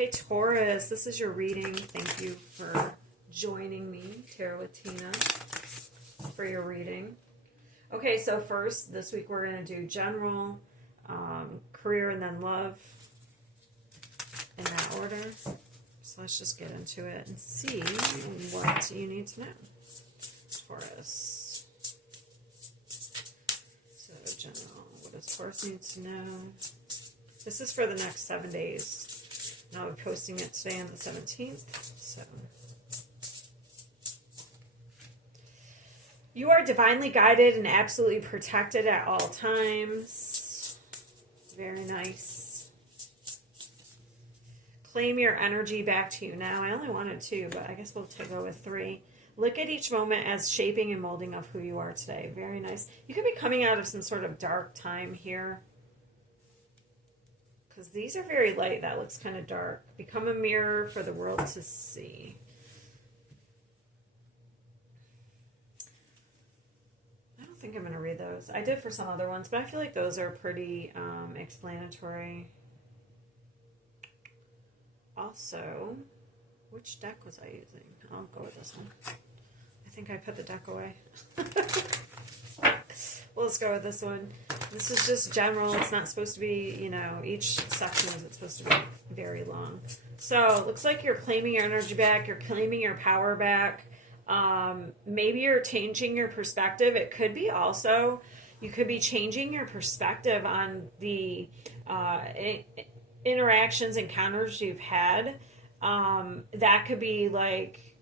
Okay, Taurus, this is your reading. Thank you for joining me, Tarot with Tina, for your reading. Okay, so first, this week we're going to do general, career, and then love in that order. So let's just get into it and see what you need to know, Taurus. So general, what does Taurus need to know? This is for the next 7 days. And I'll be posting it today on the 17th. So you are divinely guided and absolutely protected at all times. Very nice. Claim your energy back to you now. I only wanted 2, but I guess we'll go with 3. Look at each moment as shaping and molding of who you are today. Very nice. You could be coming out of some sort of dark time here. Because these are very light. That looks kind of dark. Become a mirror for the world to see. I don't think I'm going to read those. I did for some other ones, but I feel like those are pretty explanatory. Also, which deck was I using? I'll go with this one. I think I put the deck away. Well, let's go with this one. This is just general. It's not supposed to be, you know, each section isn't supposed to be very long. So it looks like you're claiming your energy back. You're claiming your power back. Maybe you're changing your perspective. It could be also, you could be changing your perspective on the interactions, encounters you've had. That could be like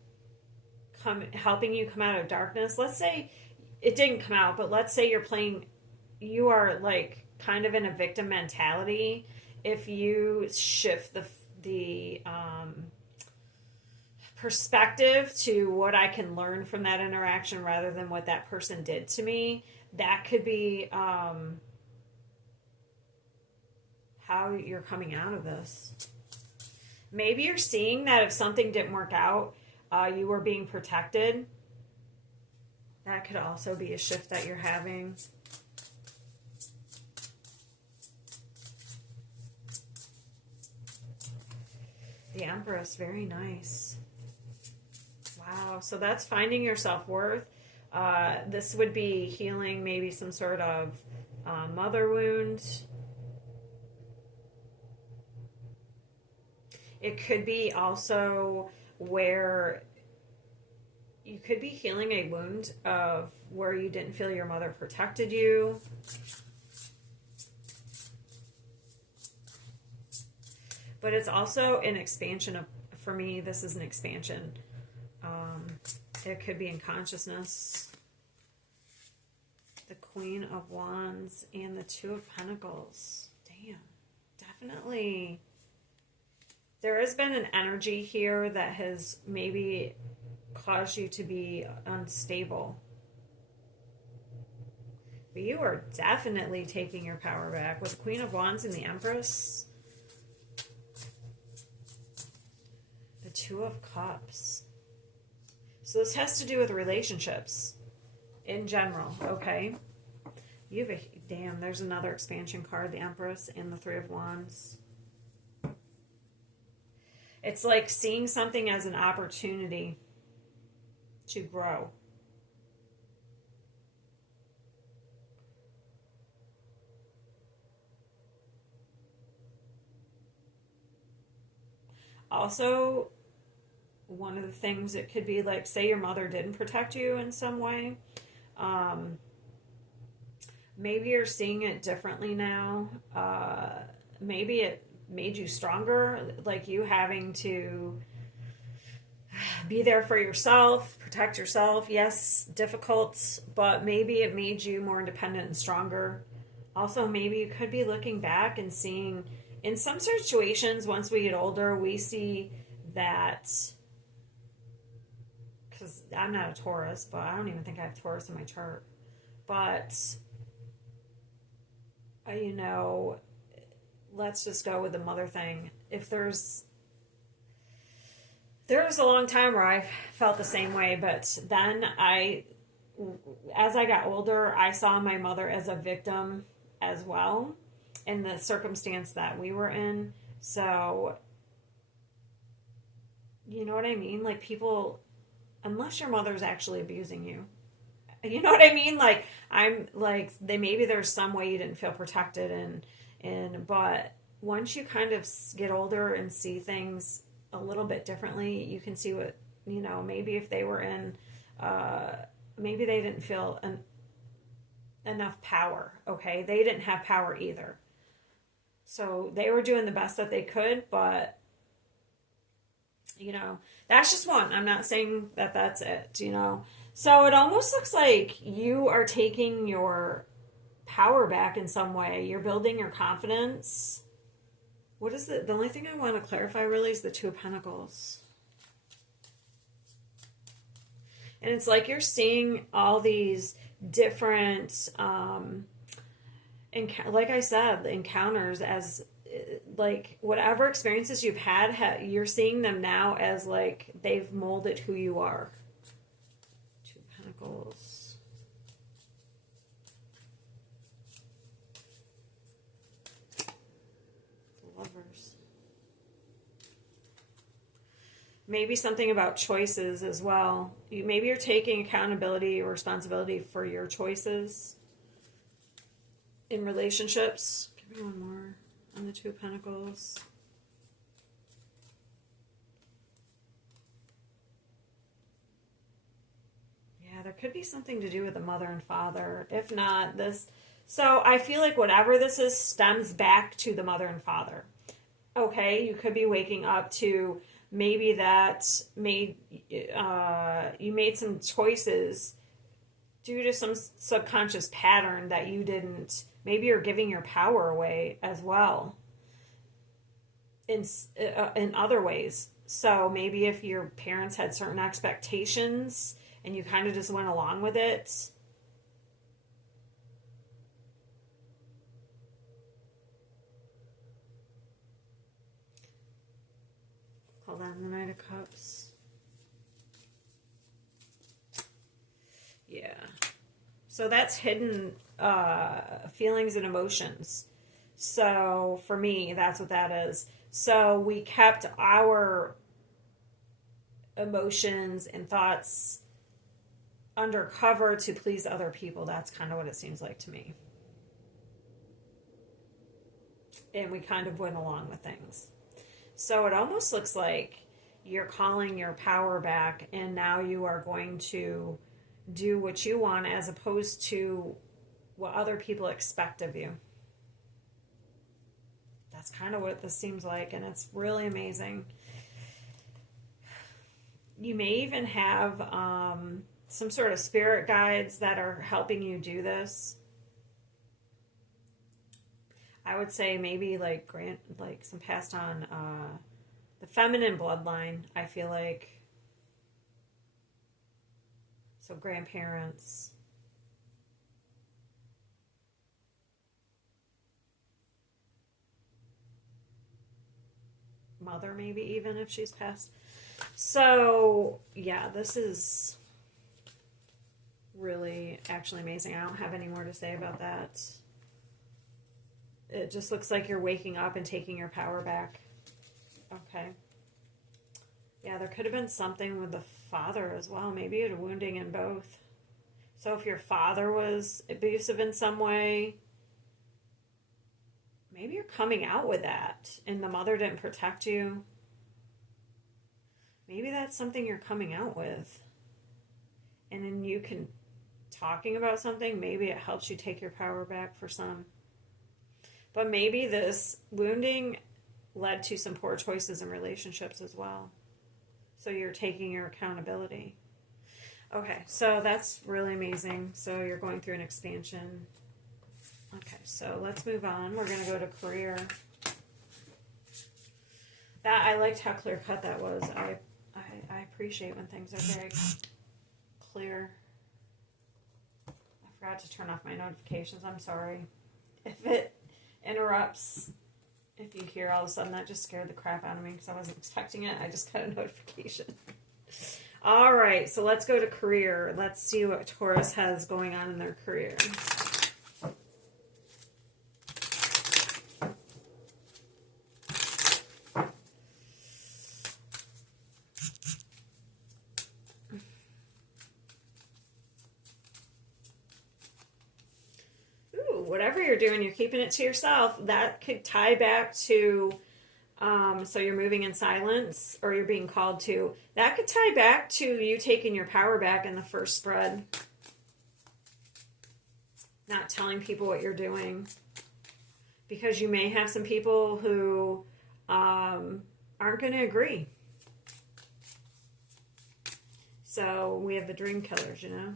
helping you come out of darkness. Let's say it didn't come out, but let's say you are like kind of in a victim mentality. If you shift the perspective to what I can learn from that interaction rather than what that person did to me, that could be how you're coming out of this. Maybe you're seeing that if something didn't work out, you were being protected. That could also be a shift that you're having. The Empress, very nice. Wow, so that's finding your self-worth. This would be healing maybe some sort of mother wound. It could be also where you could be healing a wound of where you didn't feel your mother protected you. But it's also an expansion of, for me, this is an expansion. It could be in consciousness. The Queen of Wands and the Two of Pentacles. Damn, definitely. There has been an energy here that has maybe caused you to be unstable. But you are definitely taking your power back. With Queen of Wands and the Empress. The Two of Cups. So this has to do with relationships in general, okay? You have damn, there's another expansion card, the Empress and the Three of Wands. It's like seeing something as an opportunity to grow. Also, one of the things it could be like, say your mother didn't protect you in some way. Maybe you're seeing it differently now. Maybe it made you stronger, like you having to be there for yourself, protect yourself. Yes, difficult, but maybe it made you more independent and stronger. Also, maybe you could be looking back and seeing, in some situations, once we get older, we see that, because I'm not a Taurus, but I don't even think I have Taurus in my chart. But, you know, let's just go with the mother thing. If there was a long time where I felt the same way, but then as I got older, I saw my mother as a victim as well in the circumstance that we were in. So you know what I mean? Like people, unless your mother's actually abusing you, you know what I mean? Like I'm like maybe there's some way you didn't feel protected but once you kind of get older and see things a little bit differently, you can see what, maybe if they were in, uh, maybe they didn't feel enough power. Okay, they didn't have power either, so they were doing the best that they could, but that's just one. I'm not saying that that's it. So it almost looks like you are taking your power back in some way. You're building your confidence. What is the only thing I want to clarify really is the Two of Pentacles. And it's like you're seeing all these different, like I said, encounters as like whatever experiences you've had, you're seeing them now as like they've molded who you are. Two of Pentacles. Lovers. Maybe something about choices as well. Maybe you're taking accountability or responsibility for your choices in relationships. Give me one more on the Two of Pentacles. Yeah, there could be something to do with the mother and father. If not, this... So I feel like whatever this is stems back to the mother and father. Okay, you could be waking up to maybe that you made some choices due to some subconscious pattern that you didn't. Maybe you're giving your power away as well in other ways. So maybe if your parents had certain expectations and you kind of just went along with it. Hold on, the Knight of Cups. Yeah. So that's hidden feelings and emotions. So for me, that's what that is. So we kept our emotions and thoughts undercover to please other people. That's kind of what it seems like to me. And we kind of went along with things. So it almost looks like you're calling your power back, and now you are going to do what you want as opposed to what other people expect of you. That's kind of what this seems like, and it's really amazing. You may even have some sort of spirit guides that are helping you do this. I would say maybe like some passed on the feminine bloodline, I feel like. So grandparents. Mother maybe even if she's passed. So yeah, this is really actually amazing. I don't have any more to say about that. It just looks like you're waking up and taking your power back. Okay. Yeah, there could have been something with the father as well. Maybe a wounding in both. So if your father was abusive in some way, maybe you're coming out with that and the mother didn't protect you. Maybe that's something you're coming out with. And then you can, talking about something, maybe it helps you take your power back for some. But maybe this wounding led to some poor choices in relationships as well. So you're taking your accountability. Okay, so that's really amazing. So you're going through an expansion. Okay, so let's move on. We're going to go to career. That I liked how clear cut that was. I appreciate when things are very clear. I forgot to turn off my notifications. I'm sorry. If it interrupts, if you hear all of a sudden, that just scared the crap out of me because I wasn't expecting it. I just got a notification. All right, so let's go to career. Let's see what Taurus has going on in their career. you're doing, you're keeping it to yourself. That could tie back to, so you're moving in silence or you're being called to. That could tie back to you taking your power back in the first spread. Not telling people what you're doing. Because you may have some people who aren't going to agree. So we have the dream killers, you know.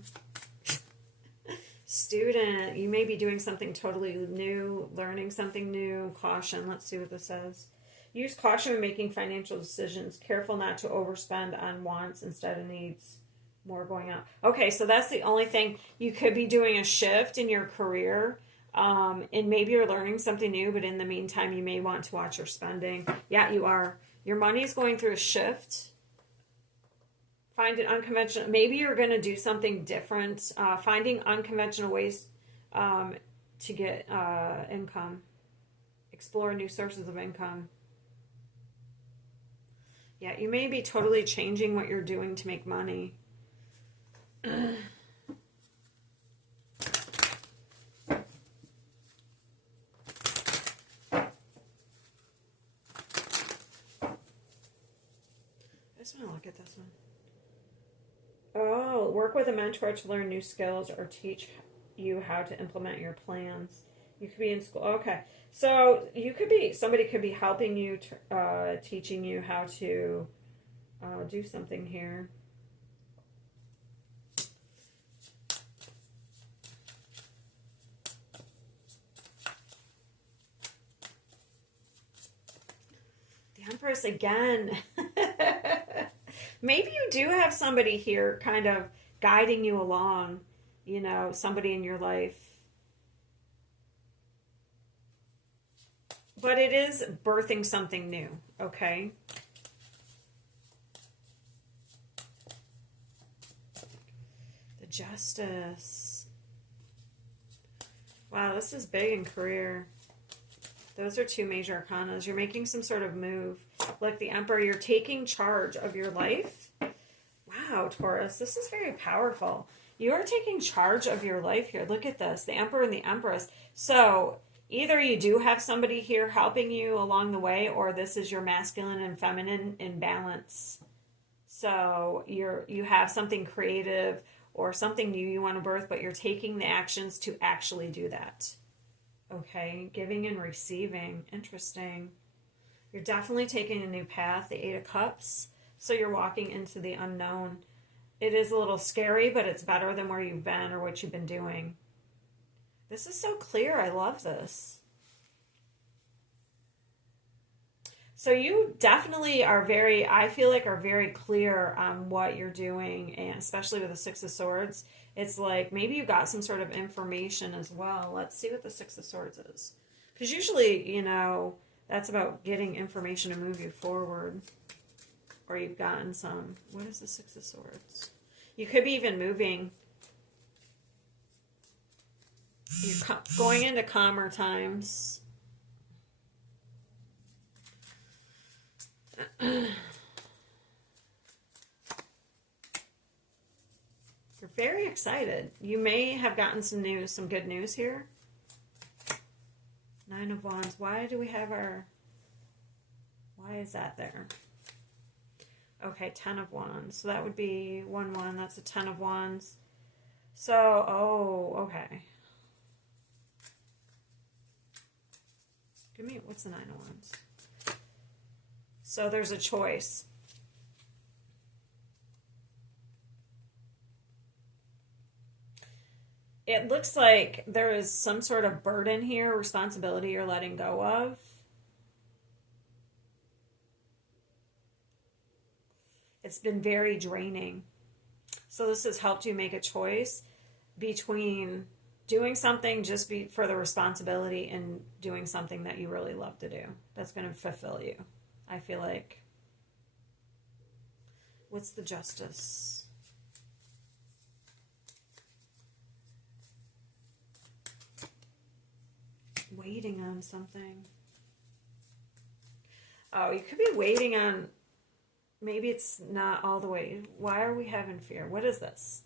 Student, you may be doing something totally new, learning something new. Caution, let's see what this says. Use caution when making financial decisions. Careful not to overspend on wants instead of needs. More going out. Okay, so that's the only thing. You could be doing a shift in your career. And maybe you're learning something new, but in the meantime, you may want to watch your spending. Yeah, you are. Your money is going through a shift. Find an unconventional. Maybe you're going to do something different. Finding unconventional ways to get income. Explore new sources of income. Yeah, you may be totally changing what you're doing to make money. I just want to look at this one. Oh, work with a mentor to learn new skills or teach you how to implement your plans. You could be in school. Okay. So you could be, somebody could be helping you, teaching you how to do something here. The Empress again. Maybe you do have somebody here kind of guiding you along, you know, somebody in your life. But it is birthing something new, okay? The Justice. Wow, this is big in career. Those are two major arcanas. You're making some sort of move. Like the Emperor, you're taking charge of your life. Wow, Taurus, this is very powerful. You are taking charge of your life here. Look at this, the Emperor and the Empress. So either you do have somebody here helping you along the way, or this is your masculine and feminine in balance. So you have something creative or something new you want to birth, but you're taking the actions to actually do that. Okay, giving and receiving. Interesting. You're definitely taking a new path, the Eight of Cups. So you're walking into the unknown. It is a little scary, but it's better than where you've been or what you've been doing. This is so clear. I love this. So you definitely are very, I feel like, are very clear on what you're doing, and especially with the Six of Swords. It's like maybe you got some sort of information as well. Let's see what the Six of Swords is. Because usually, you know, that's about getting information to move you forward. Or you've gotten some. What is the Six of Swords? You could be even moving. You're going into calmer times. You're very excited. You may have gotten some news, some good news here. Nine of Wands. Why do we have our... Why is that there? Okay, Ten of Wands. So that would be 1-1. That's a Ten of Wands. So, oh, okay. Give me, what's the Nine of Wands? So there's a choice. It looks like there is some sort of burden here, responsibility you're letting go of. It's been very draining. So this has helped you make a choice between doing something just for the responsibility and doing something that you really love to do. That's going to fulfill you, I feel like. What's the Justice? Waiting on something. Oh, you could be waiting on... Maybe it's not all the way. Why are we having fear? What is this?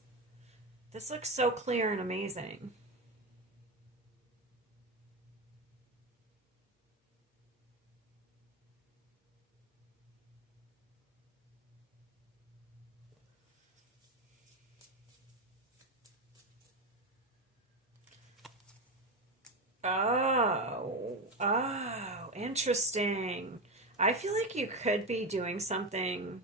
This looks so clear and amazing. Oh, interesting. I feel like you could be doing something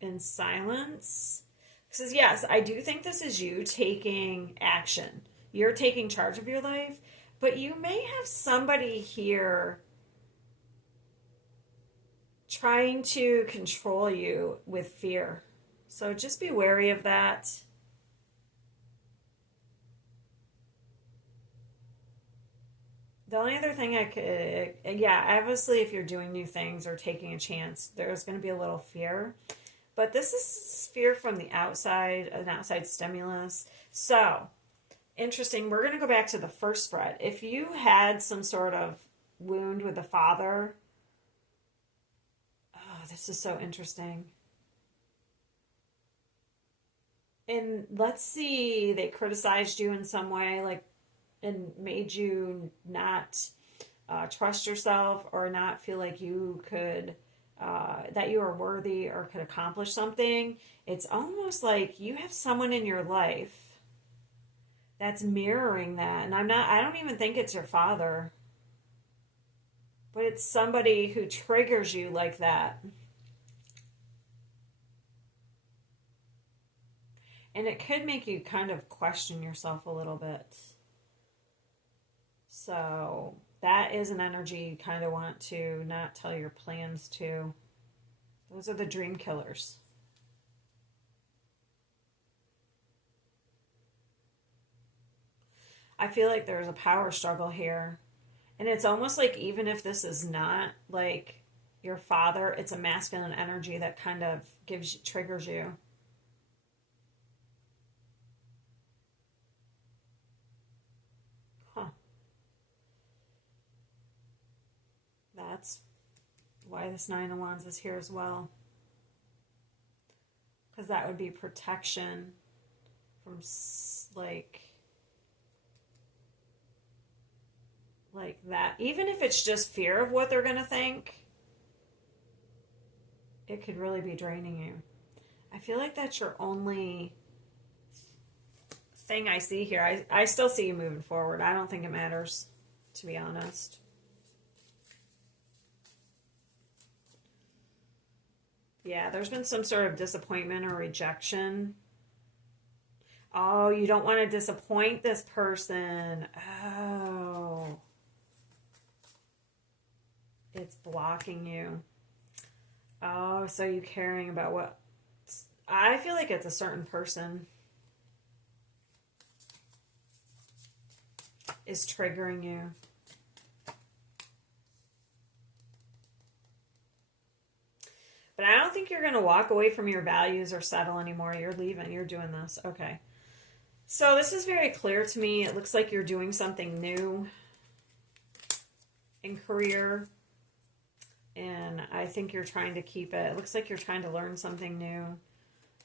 in silence. Because, yes, I do think this is you taking action. You're taking charge of your life, but you may have somebody here trying to control you with fear. So just be wary of that. The only other thing I could, yeah, obviously, if you're doing new things or taking a chance, there's going to be a little fear. But this is fear from the outside, an outside stimulus. So, interesting. We're going to go back to the first spread. If you had some sort of wound with a father, oh, this is so interesting. And let's see, they criticized you in some way, like, and made you not trust yourself or not feel like you could, that you are worthy or could accomplish something. It's almost like you have someone in your life that's mirroring that. And I don't even think it's your father, but it's somebody who triggers you like that. And it could make you kind of question yourself a little bit. So that is an energy you kind of want to not tell your plans to. Those are the dream killers. I feel like there's a power struggle here. And it's almost like even if this is not like your father, it's a masculine energy that kind of triggers you. Huh. That's why this Nine of Wands is here as well. Because that would be protection from like that. Even if it's just fear of what they're going to think, it could really be draining you. I feel like that's your only thing I see here. I still see you moving forward. I don't think it matters, to be honest. Yeah, there's been some sort of disappointment or rejection. Oh, you don't want to disappoint this person. Oh, it's blocking you. Oh, so you caring about what? I feel like it's a certain person is triggering you. But I don't think you're going to walk away from your values or settle anymore. You're leaving. You're doing this. Okay. So this is very clear to me. It looks like you're doing something new in career. And I think you're trying to keep it. It looks like you're trying to learn something new.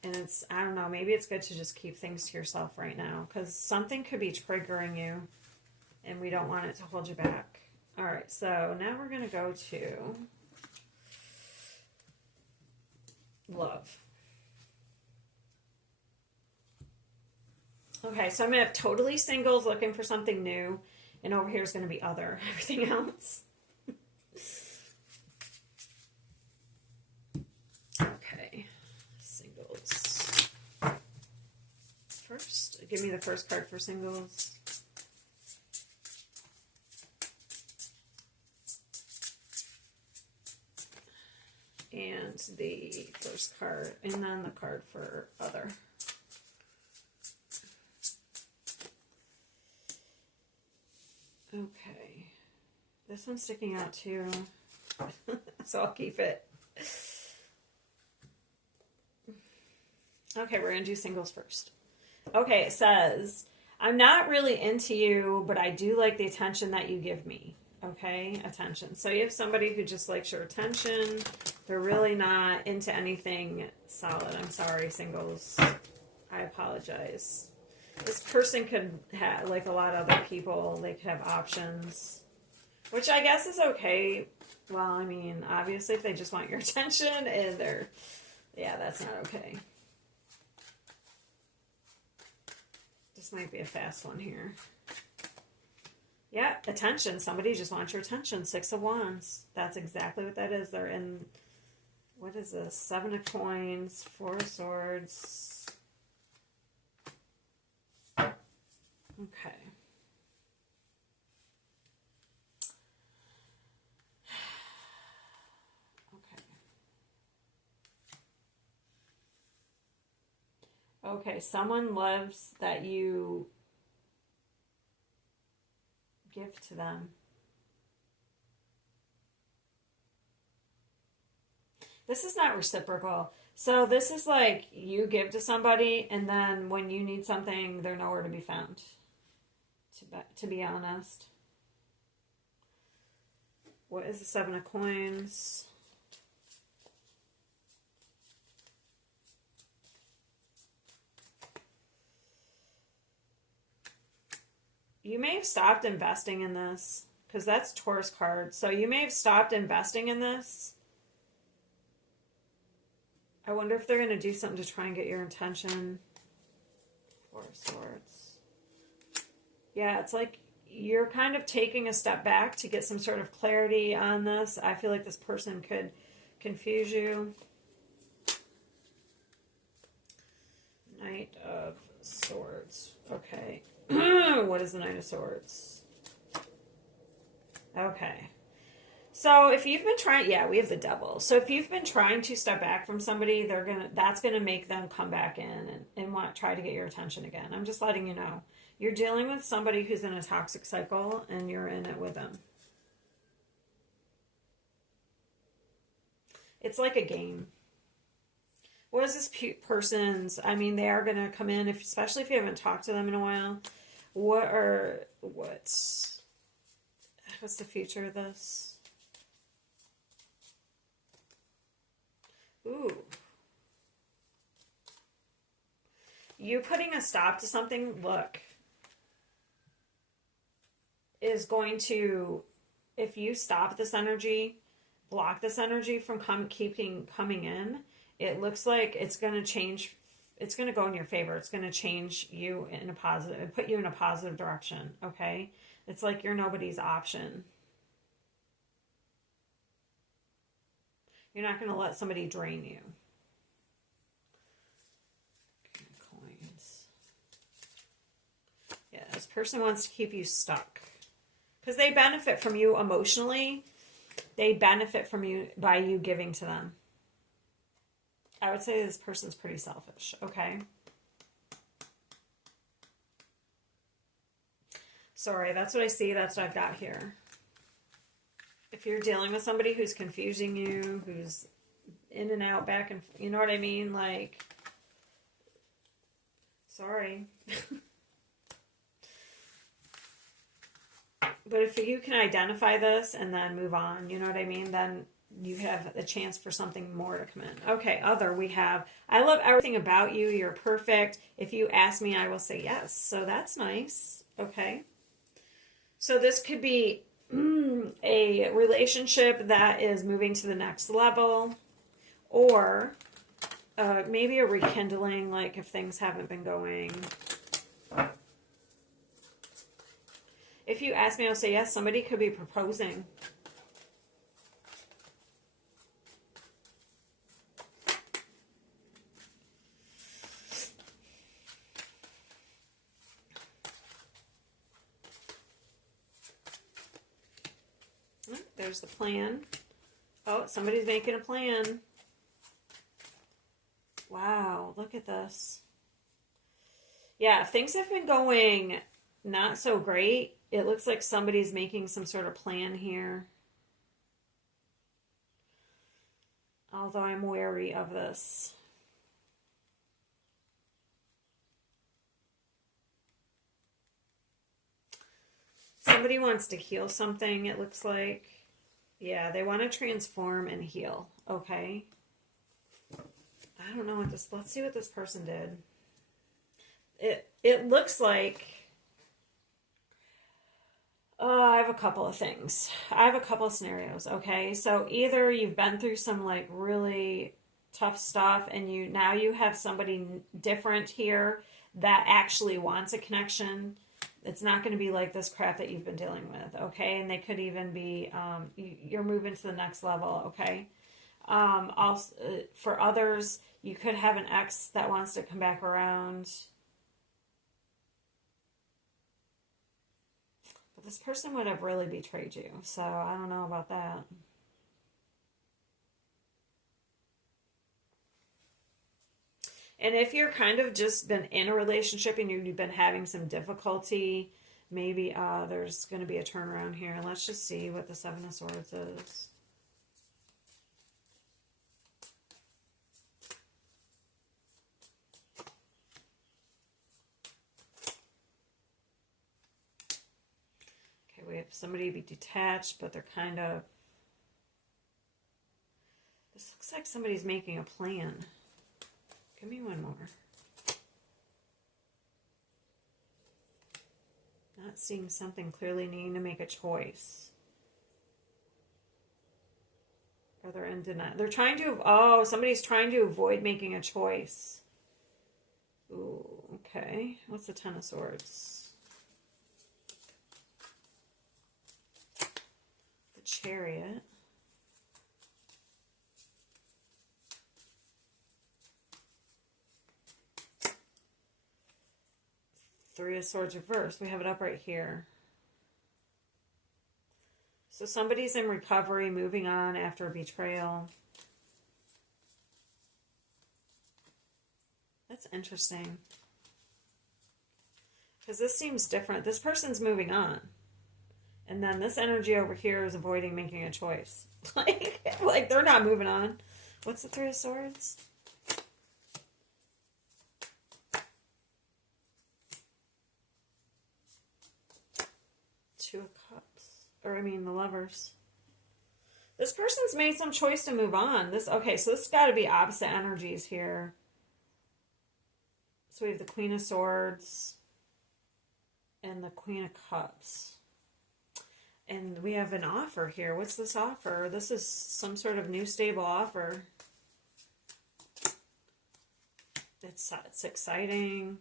And it's, I don't know, maybe it's good to just keep things to yourself right now. Because something could be triggering you. And we don't want it to hold you back. All right. So now we're going to go to love. Okay, so I'm going to have totally singles looking for something new. And over here is going to be other. Everything else. Okay. Singles. First, give me the first card for singles. And the first card. And then the card for other. Okay, this one's sticking out too, so I'll keep it. Okay, we're going to do singles first. Okay, it says, I'm not really into you, but I do like the attention that you give me. Okay, attention. So you have somebody who just likes your attention. They're really not into anything solid. I'm sorry, singles. I apologize. This person could have, like a lot of other people, they could have options, which I guess is okay. Well, I mean, obviously, if they just want your attention and they're, yeah, that's not okay. This might be a fast one here. Yeah, attention. Somebody just wants your attention. Six of Wands. That's exactly what that is. They're in, what is this? Seven of Coins, Four of Swords. Okay. Okay, someone loves that you give to them. This is not reciprocal. So this is like you give to somebody, and then when you need something, they're nowhere to be found. To be honest. What is the Seven of Coins? You may have stopped investing in this, because that's Taurus card. So you may have stopped investing in this. I wonder if they're going to do something to try and get your attention. Four of Swords. Yeah, it's like you're kind of taking a step back to get some sort of clarity on this. I feel like this person could confuse you. Knight of Swords. Okay. What is the Knight of Swords? Okay. So if you've been trying, yeah, we have the Devil. So if you've been trying to step back from somebody, that's gonna make them come back in and try to get your attention again. I'm just letting you know. You're dealing with somebody who's in a toxic cycle, and you're in it with them. It's like a game. What is this person's? I mean, they are gonna come in, especially if you haven't talked to them in a while. What's the future of this? Ooh. You putting a stop to something, look, is going to, if you stop this energy, block this energy from keeping coming in, it looks like it's going to change. It's going to go in your favor. It's going to change you in a positive, put you in a positive direction. Okay. It's like you're nobody's option. You're not going to let somebody drain you. Coins. Yeah, this person wants to keep you stuck. Because they benefit from you emotionally. They benefit from you by you giving to them. I would say this person's pretty selfish, okay? Sorry, that's what I see. That's what I've got here. If you're dealing with somebody who's confusing you, who's in and out, back and you know what I mean? Like, sorry. But if you can identify this and then move on, you know what I mean? Then you have a chance for something more to come in. Okay, other, we have, I love everything about you. You're perfect. If you ask me, I will say yes. So that's nice. Okay. So this could be a relationship that is moving to the next level, or maybe a rekindling, like if things haven't been going. If you ask me, I'll say yes. Somebody could be proposing. There's the plan. Oh, somebody's making a plan. Wow, look at this. Yeah, if things have been going not so great, it looks like somebody's making some sort of plan here. Although I'm wary of this. Somebody wants to heal something, it looks like. Yeah, they want to transform and heal. Okay. I don't know what this, let's see what this person did. It looks like, I have a couple of things. I have a couple of scenarios, okay? So either you've been through some like really tough stuff and now you have somebody different here that actually wants a connection. It's not going to be like this crap that you've been dealing with, okay? And they could even be, you're moving to the next level, okay? Also, for others, you could have an ex that wants to come back around. But this person would have really betrayed you, so I don't know about that. And if you're kind of just been in a relationship and you've been having some difficulty, maybe there's going to be a turnaround here. Let's just see what the Seven of Swords is. Okay, we have somebody be detached, but they're kind of... This looks like somebody's making a plan. Give me one more. Not seeing something clearly, needing to make a choice. Or they're in denial. They're trying to... Oh, somebody's trying to avoid making a choice. Ooh, okay. What's the Ten of Swords? The Chariot. Three of Swords reversed. We have it up right here. So somebody's in recovery, moving on after a betrayal. That's interesting. Because this seems different. This person's moving on. And then this energy over here is avoiding making a choice. like they're not moving on. What's the Three of Swords? Two of Cups. Or, I mean, the Lovers. This person's made some choice to move on. Okay, so this has got to be opposite energies here. So we have the Queen of Swords and the Queen of Cups. And we have an offer here. What's this offer? This is some sort of new stable offer. It's exciting.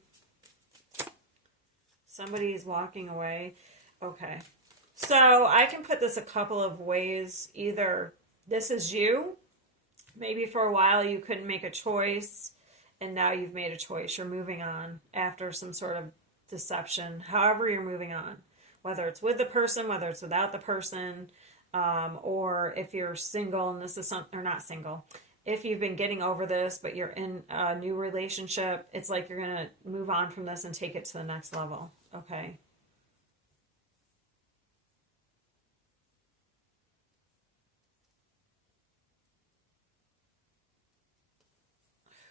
Somebody is walking away. Okay. So I can put this a couple of ways. Either this is you. Maybe for a while you couldn't make a choice. And now you've made a choice. You're moving on after some sort of deception. However you're moving on. Whether it's with the person, whether it's without the person. Or if you're single and this is something, or not single. If you've been getting over this, but you're in a new relationship, it's like you're going to move on from this and take it to the next level. Okay.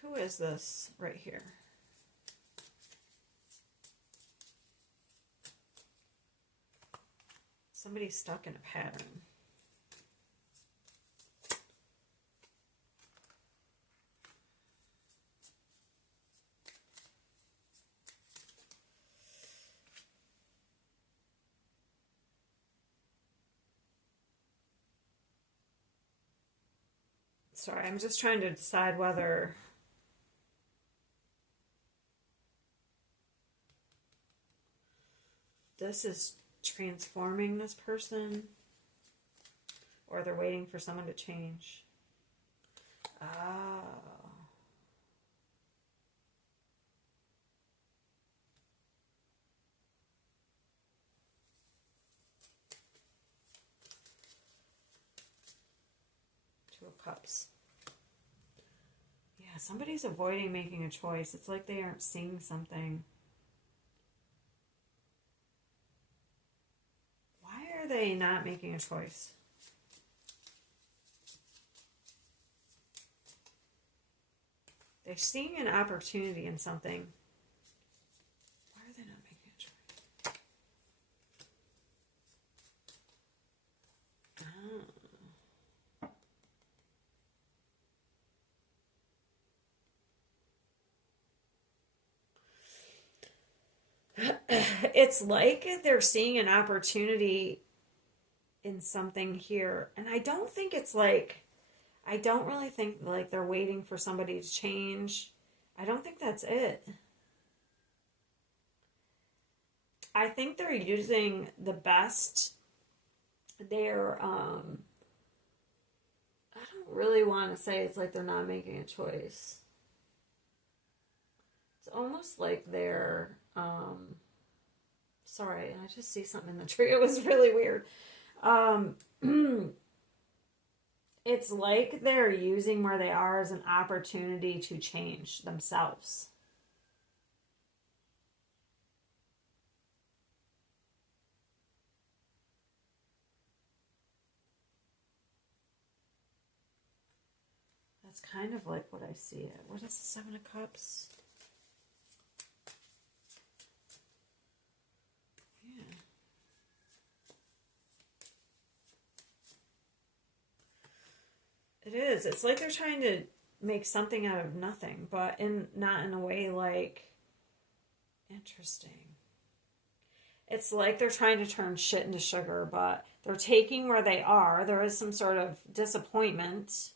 Who is this right here? Somebody's stuck in a pattern. Sorry, I'm just trying to decide whether... this is transforming this person, or they're waiting for someone to change. Oh. Two of Cups. Yeah, somebody's avoiding making a choice. It's like they aren't seeing something. Why are they not making a choice? They're seeing an opportunity in something. Why are they not making a choice? It's like they're seeing an opportunity in something here. And I don't think it's like, I don't really think like they're waiting for somebody to change. I don't think that's it. I think they're using the best. They're, I don't really want to say it's like they're not making a choice. It's almost like they're, sorry, I just see something in the tree. It was really weird. Um, it's like they're using where they are as an opportunity to change themselves. That's kind of like what I see it. What is the Seven of Cups? Yeah. It is. It's like they're trying to make something out of nothing, but in not in a way like interesting. It's like they're trying to turn shit into sugar, but they're taking where they are. There is some sort of disappointment,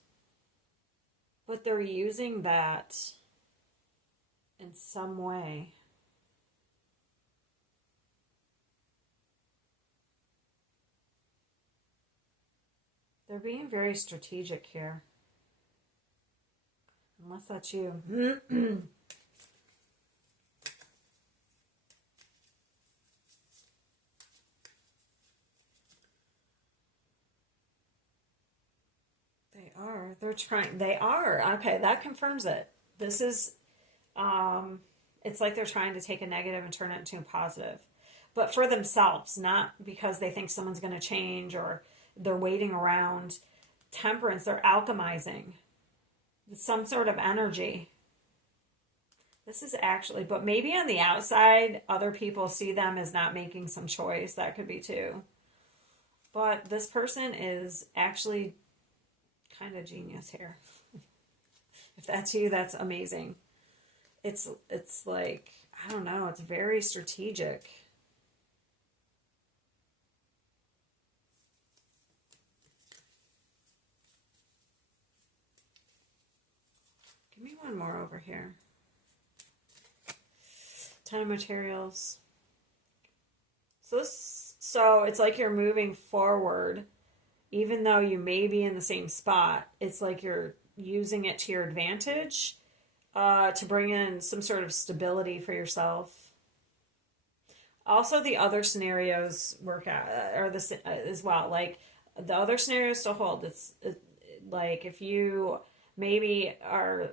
but they're using that in some way. They're being very strategic here. Unless that's you. They are. They're trying. They are. Okay, that confirms it. This is, it's like they're trying to take a negative and turn it into a positive. But for themselves, not because they think someone's going to change or they're waiting around. Temperance, they're alchemizing some sort of energy. This is actually, but maybe on the outside, other people see them as not making some choice. That could be too. But this person is actually kind of genius here. If that's you, that's amazing. It's like, I don't know, it's very strategic. Give me one more over here. Ton of materials. So it's like you're moving forward, even though you may be in the same spot. It's like you're using it to your advantage, to bring in some sort of stability for yourself. Also, the other scenarios work out, or this as well. Like the other scenarios still hold. Like if you maybe are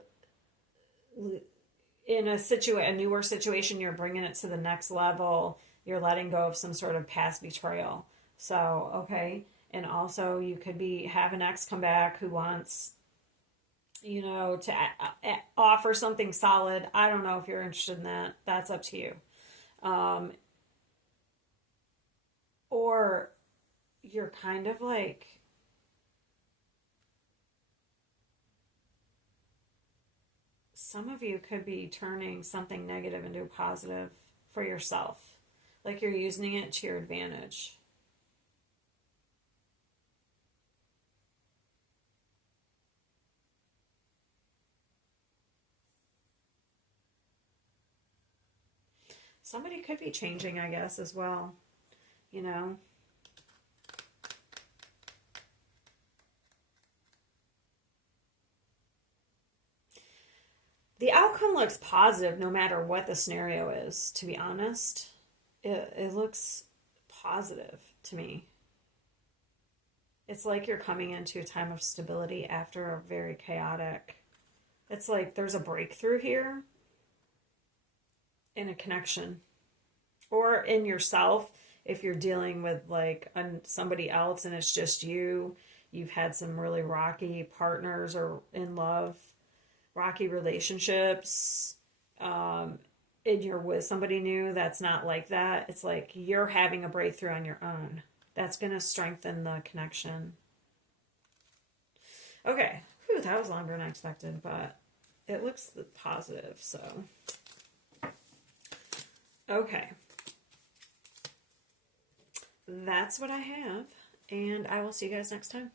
in a newer situation, you're bringing it to the next level. You're letting go of some sort of past betrayal. So okay, and also you could be have an ex come back who wants, to offer something solid. I don't know if you're interested in that. That's up to you. Um, or you're kind of like, some of you could be turning something negative into a positive for yourself. Like you're using it to your advantage. Somebody could be changing, I guess, as well. You know? The outcome looks positive no matter what the scenario is, to be honest. It looks positive to me. It's like you're coming into a time of stability after a very chaotic. It's like there's a breakthrough here in a connection or in yourself. If you're dealing with like somebody else and it's just you've had some really rocky partners or in love, rocky relationships, and you're with somebody new that's not like that. It's like you're having a breakthrough on your own. That's going to strengthen the connection. Okay. Whew, that was longer than I expected, but it looks positive, so. Okay. That's what I have, and I will see you guys next time.